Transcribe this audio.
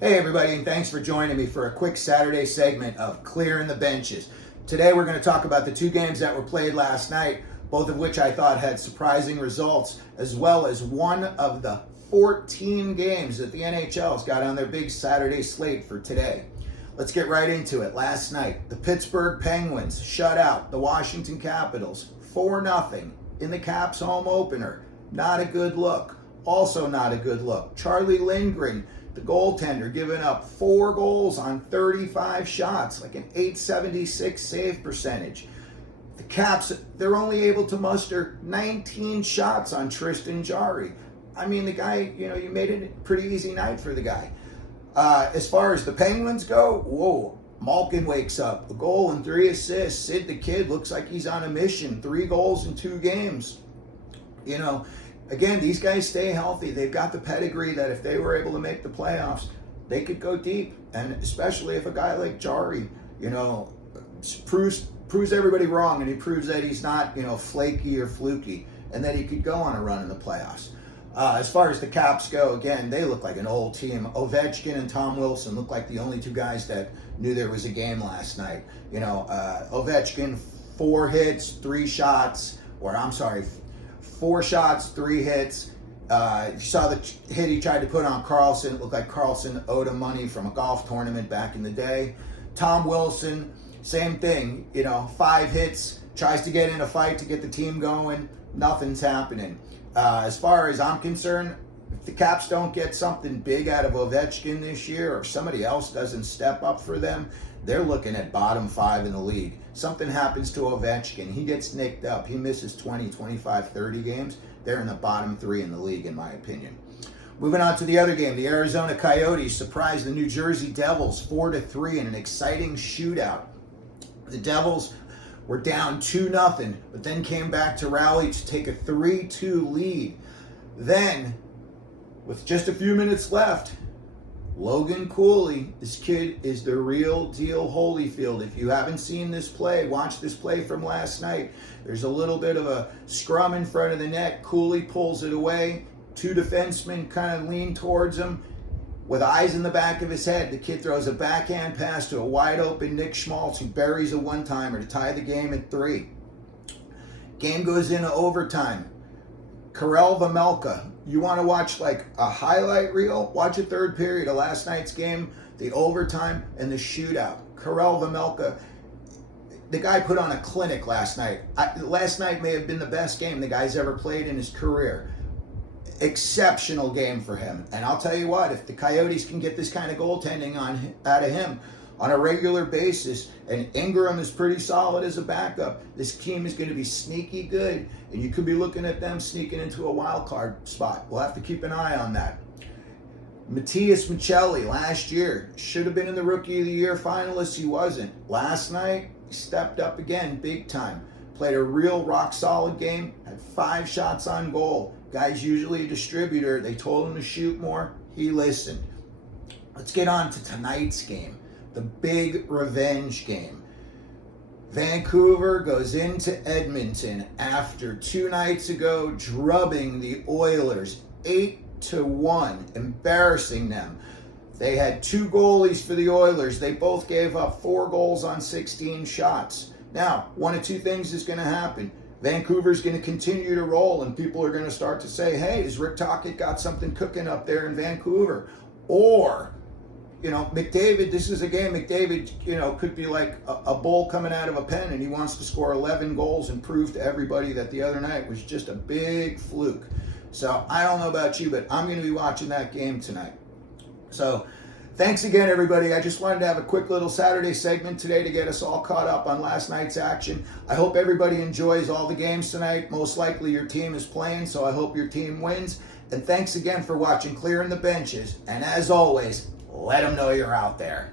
Hey everybody, and thanks for joining me for a quick Saturday segment of Clearing the Benches. Today we're going to talk about the two games that were played last night, both of which I thought had surprising results, as well as one of the 14 games that the NHL's got on their big Saturday slate for today. Let's get right into it. Last night, the Pittsburgh Penguins shut out the Washington Capitals 4-0 in the Caps home opener. Not a good look. Also not a good look. Charlie Lindgren, the goaltender, giving up 4 goals on 35 shots, like an .876 save percentage. The Caps, they're only able to muster 19 shots on Tristan Jarry. I mean, the guy, you made it a pretty easy night for the guy. As far as the Penguins go, whoa, Malkin wakes up, a goal and 3 assists. Sid the Kid looks like he's on a mission, 3 goals in 2 games. Again, these guys stay healthy. They've got the pedigree that if they were able to make the playoffs, they could go deep. And especially if a guy like Jarry, proves everybody wrong, and he proves that he's not, flaky or fluky, and that he could go on a run in the playoffs. As far as the Caps go, again, they look like an old team. Ovechkin and Tom Wilson look like the only 2 guys that knew there was a game last night. Ovechkin, 4 hits, 3 shots, 4 shots, 3 hits. You saw the hit he tried to put on Carlson. It looked like Carlson owed him money from a golf tournament back in the day. Tom Wilson, same thing. 5 hits, tries to get in a fight to get the team going. Nothing's happening. As far as I'm concerned, if the Caps don't get something big out of Ovechkin this year, or somebody else doesn't step up for them, they're looking at bottom 5 in the league. Something happens to Ovechkin. He gets nicked up. He misses 20, 25, 30 games. They're in the bottom 3 in the league, in my opinion. Moving on to the other game, the Arizona Coyotes surprised the New Jersey Devils 4-3 in an exciting shootout. The Devils were down 2-0, but then came back to rally to take a 3-2 lead. Then, with just a few minutes left, Logan Cooley, this kid is the real deal Holyfield. If you haven't seen this play, watch this play from last night. There's a little bit of a scrum in front of the net. Cooley pulls it away. 2 defensemen kind of lean towards him. With eyes in the back of his head, the kid throws a backhand pass to a wide open Nick Schmaltz, who buries a one-timer to tie the game at 3. Game goes into overtime. Karel Vejmelka, you want to watch like a highlight reel? Watch a third period of last night's game, the overtime, and the shootout. Karel Vejmelka, the guy put on a clinic last night. Last night may have been the best game the guy's ever played in his career. Exceptional game for him. And I'll tell you what, if the Coyotes can get this kind of goaltending out of him on a regular basis, and Ingram is pretty solid as a backup, this team is going to be sneaky good, and you could be looking at them sneaking into a wild card spot. We'll have to keep an eye on that. Matias Maccelli last year should have been in the Rookie of the Year finalists. He wasn't. Last night, he stepped up again big time. Played a real rock solid game, had 5 shots on goal. Guy's usually a distributor. They told him to shoot more. He listened. Let's get on to tonight's game, the big revenge game. Vancouver goes into Edmonton after 2 nights ago drubbing the Oilers 8-1, embarrassing them. They had 2 goalies for the Oilers. They both gave up 4 goals on 16 shots. Now, one of 2 things is going to happen. Vancouver's going to continue to roll, and people are going to start to say, hey, has Rick Tocchet got something cooking up there in Vancouver? Or, McDavid, this is a game McDavid, could be like a bull coming out of a pen, and he wants to score 11 goals and prove to everybody that the other night was just a big fluke. So I don't know about you, but I'm going to be watching that game tonight. So thanks again, everybody. I just wanted to have a quick little Saturday segment today to get us all caught up on last night's action. I hope everybody enjoys all the games tonight. Most likely your team is playing, so I hope your team wins. And thanks again for watching Clearing the Benches. And as always, let them know you're out there.